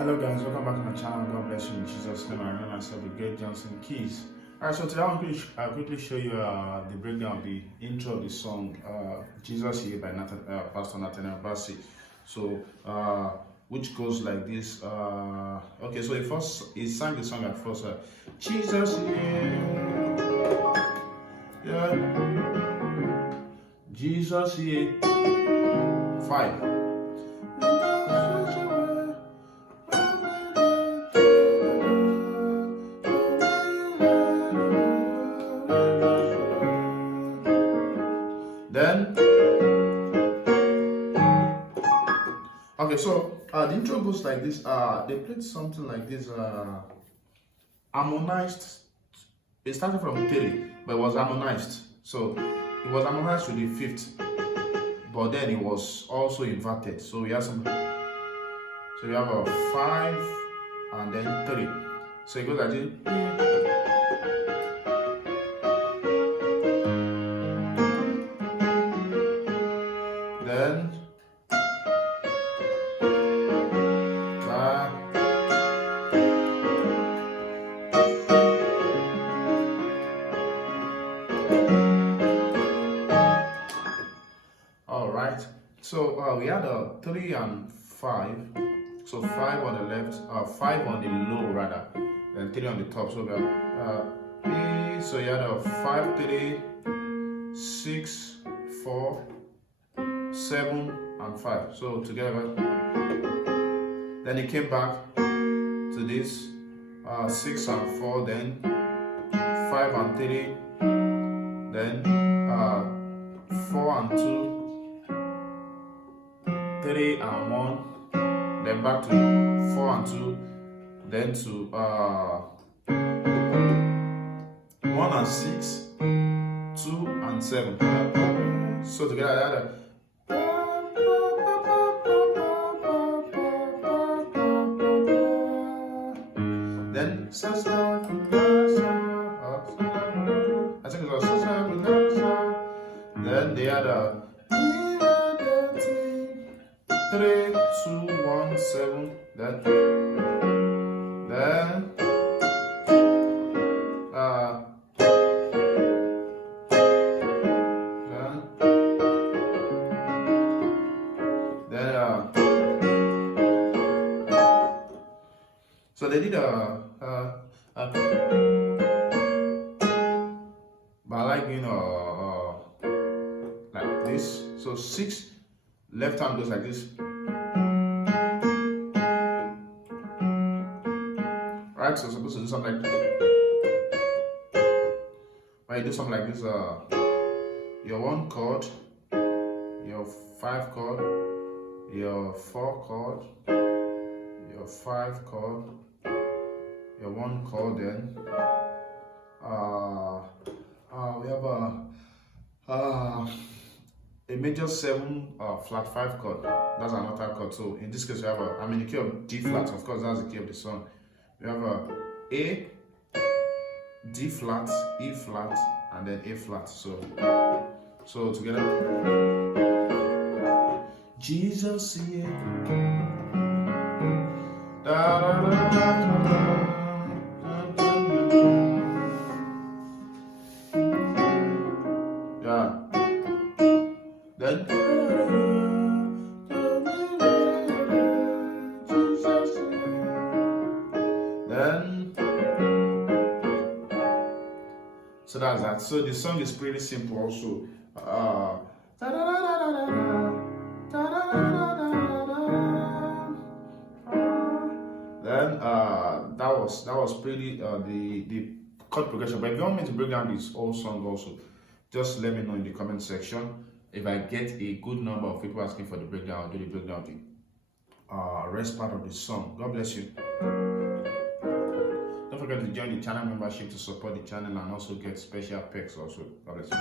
Hello guys, welcome back to my channel. God bless you in Jesus' name. I remember myself, the great Johnsonkeyz. Alright, so today I'll quickly show you the breakdown of the intro of the song Jesus Iye by Pastor Nathaniel Bassey. So which goes like this. Okay, so he sang the song at first. Jesus Iye, yeah, Jesus Iye. 5. Then, okay, so the intro goes like this. They played something like this, harmonized. It started from 3, but it was harmonized. So it was harmonized to the 5th, but then it was also inverted. So we have some. So you have a 5 and then 3. So it goes like this. Then all right. So we had a 3 and 5. So 5 on the left, 5 on the low rather, and 3 on the top. So we have so you had a 5, 3, 6, 4, 7 and 5. So together, then it came back to this 6 and 4, then 5 and 3, then 4 and 2, 3 and 1, then back to 4 and 2, then to 1 and 6, 2 and 7. So together, then I think it was then they had a 3, 2, 1, 7. Then so they did but I like like this. So 6, left hand goes like this. Right, so supposed to do something like this. When you do something like this, your 1 chord, your 5 chord, your 4 chord, your 5 chord, your 1 chord, then we have a major 7 flat 5 chord. That's another chord. So in this case we have the key of D flat. Of course, that's the key of the song. We have A, D flat, E flat, and then A flat. So together, Jesus Iye. Da, da, da, da, da. Yeah. Then so that's that. So the song is pretty simple also. Then that was pretty the chord progression. But if you want me to break down this whole song also, just let me know in the comment section. If I get a good number of people asking for the breakdown, I'll do the breakdown of the rest part of the song. God bless you. Don't forget to join the channel membership to support the channel and also get special perks also. God bless you.